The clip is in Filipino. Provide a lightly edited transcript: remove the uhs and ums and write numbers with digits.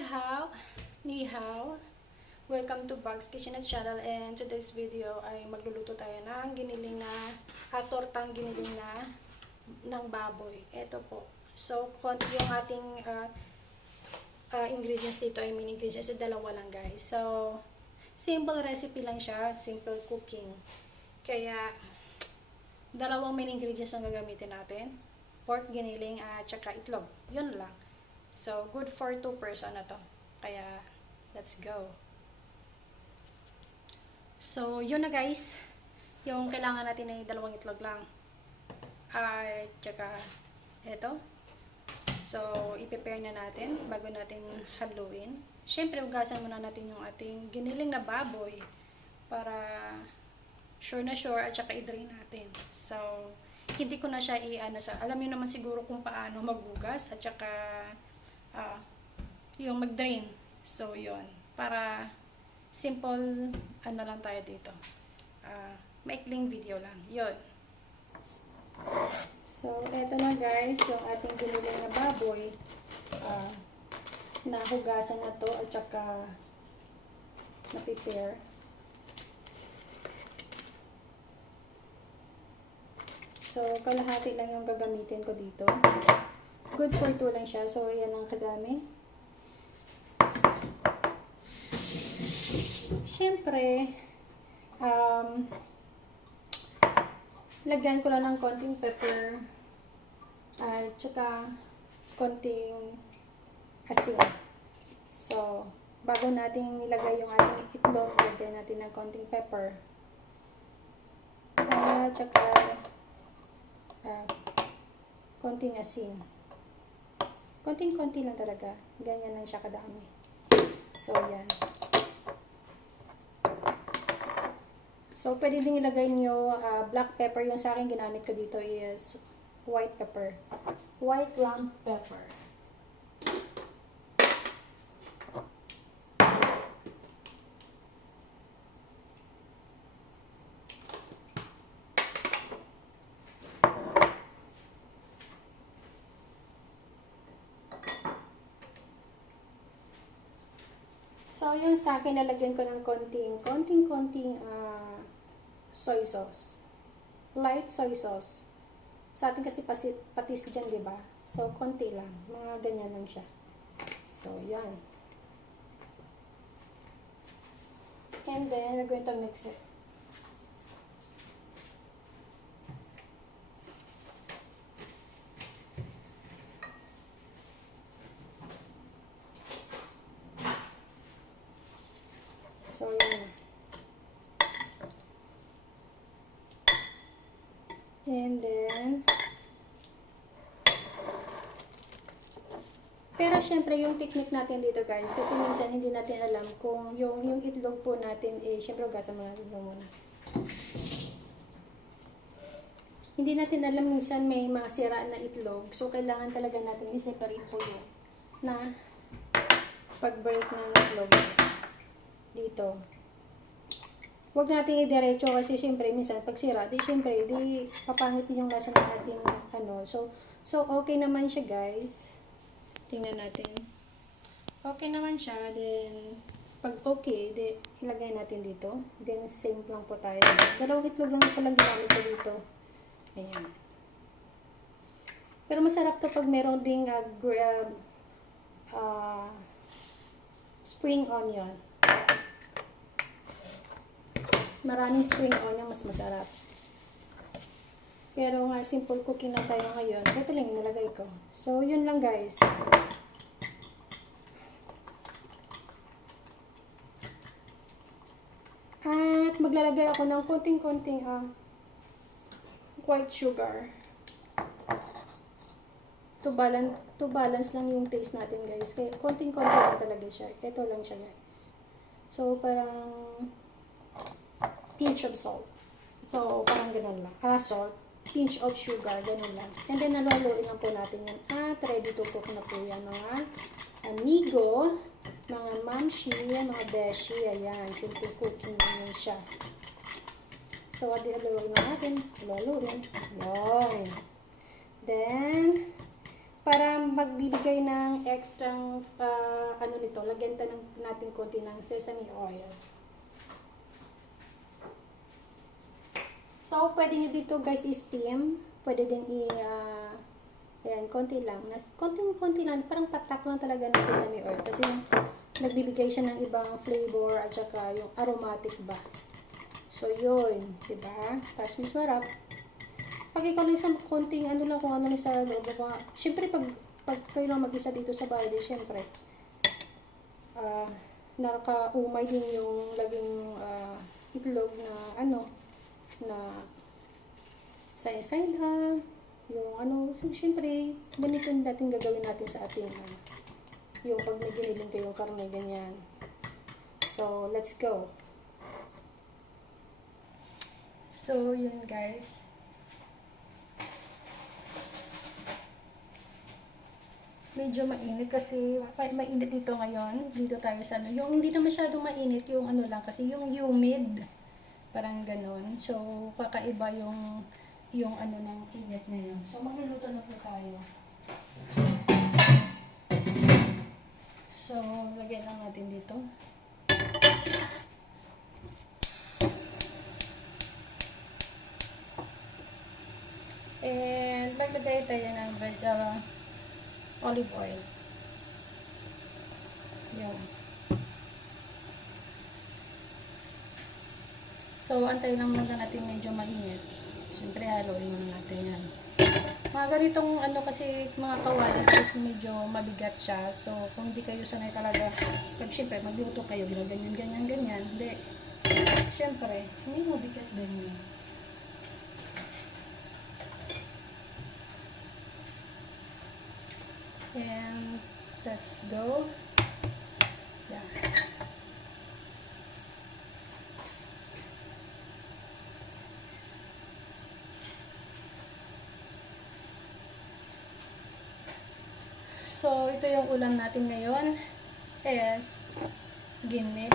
Hao, ni hao. Welcome to Bugs Kitchen at Channel, and today's video ay magluluto tayo ng giniling na tortang giniling na ng baboy. Ito po. So, yung ating ingredients dito ay main ingredients ay dalawa lang, guys. So, simple recipe lang siya, simple cooking. Kaya dalawang main ingredients ang gagamitin natin. Pork giniling at saka itlog. Yun lang. So, good for 2 person na to. Kaya, let's go. So, yun na guys. Yung kailangan natin ay dalawang itlog lang. At saka, ito. So, i-prepare na natin bago natin haluin. Siyempre, ugasan muna natin yung ating giniling na baboy para sure na sure at saka i-drain natin. So, hindi ko na siya alam niyo naman siguro kung paano magugas at saka yung mag-drain. So, yun. Para simple, lang tayo dito. Maikling video lang. Yun. So, eto na guys, yung ating giniling na baboy. Nahugasan na to at saka na-prepare. So, kalahati lang yung gagamitin ko dito. Good for 2 lang siya. So, yan ang kadami. Siyempre, lagyan ko lang ng konting pepper at saka konting asin. So, bago natin ilagay yung ating itlog, lagyan natin ng konting pepper. At saka konting asin. Konting-konti lang talaga. Ganyan lang siya kadami. So, yan. So, pwede din ilagay nyo black pepper. Yung sa akin ginamit ko dito is white pepper. White lamb pepper. So, yung sa akin, nalagyan ko ng konting soy sauce. Light soy sauce. Sa atin kasi patis dyan, diba? So, konti lang. Mga ganyan lang siya. So, yan. And then, we're going to mix it. So, yan. And then, pero syempre yung technique natin dito guys, kasi minsan hindi natin alam kung yung itlog po natin, syempre ugasan mo natin muna. Hindi natin alam, minsan may mga sira na itlog. So, kailangan talaga natin i-separate po yun na pag-break ng itlog dito. Huwag natin i-diretso kasi syempre minsan pag sira, syempre papangit yung lasa ng ating So okay naman siya guys. Tingnan natin. Okay naman siya. Then pag okay, ilagay natin dito. Then same lang po tayo. Dalawang itlog lang palang ginamit ko dito. Ayan. Pero masarap to pag meron ding spring onion. Maraming spring onion, mas masarap. Pero nga, simple cooking na tayo ngayon. Ito lang yung nalagay ko. So, yun lang guys. At maglalagay ako ng konting-konting white sugar. To balance lang yung taste natin guys. Kaya konting-konti lang talaga siya. Ito lang siya guys. So, parang pinch of salt. So, parang ganun lang. Salt. Pinch of sugar. Ganun lang. And then, naluluin lang po natin yan. At ready to cook na po yan, mga amigo, mga mamshi, mga beshi. Ayan. Simple cooking naman siya. So, haluin na natin. Haluin. Ayan. Then, para magbibigay ng extra ano nito, lagyan natin konti ng sesame oil. So, pwede nyo dito guys i-steam. Pwede din ayan, konti lang. Konti lang. Parang patak lang talaga ng sesame oil. Kasi nagbibigay siya ng ibang flavor at saka yung aromatic ba. So, yun. Diba? Tapos, masarap. Pag ikaw lang isang konting ano lang kung ano lang sa loob. Siyempre, pag kayo lang mag-isa dito sa bahay, siyempre, nakakaumay din yung laging itlog na ano, na side up, yung ano, siyempre, ganito yung dating gagawin natin sa ating yung pag may giniling kayong karne, ganyan. So, let's go. So, yun guys. Medyo mainit kasi mainit dito ngayon. Dito tayo sa ano. Yung hindi na masyadong mainit, yung ano lang kasi yung humid. Parang ganon. So, kakaiba yung ano ng init ngayon. So, magluluto na po tayo. So, lagyan lang natin dito. And, maglagay tayo ng olive oil. Yan. So, antay lang muna natin medyo mainit. Siyempre, haluin muna natin yan. Mga ganitong ano kasi mga kawalan kasi medyo mabigat siya. So, kung hindi kayo sanay talaga, pag siyempre, magluto kayo, ganyan. Hindi. Siyempre, hindi mabigat din yun. And, let's go. Yeah. So, ito yung ulam natin ngayon is giniling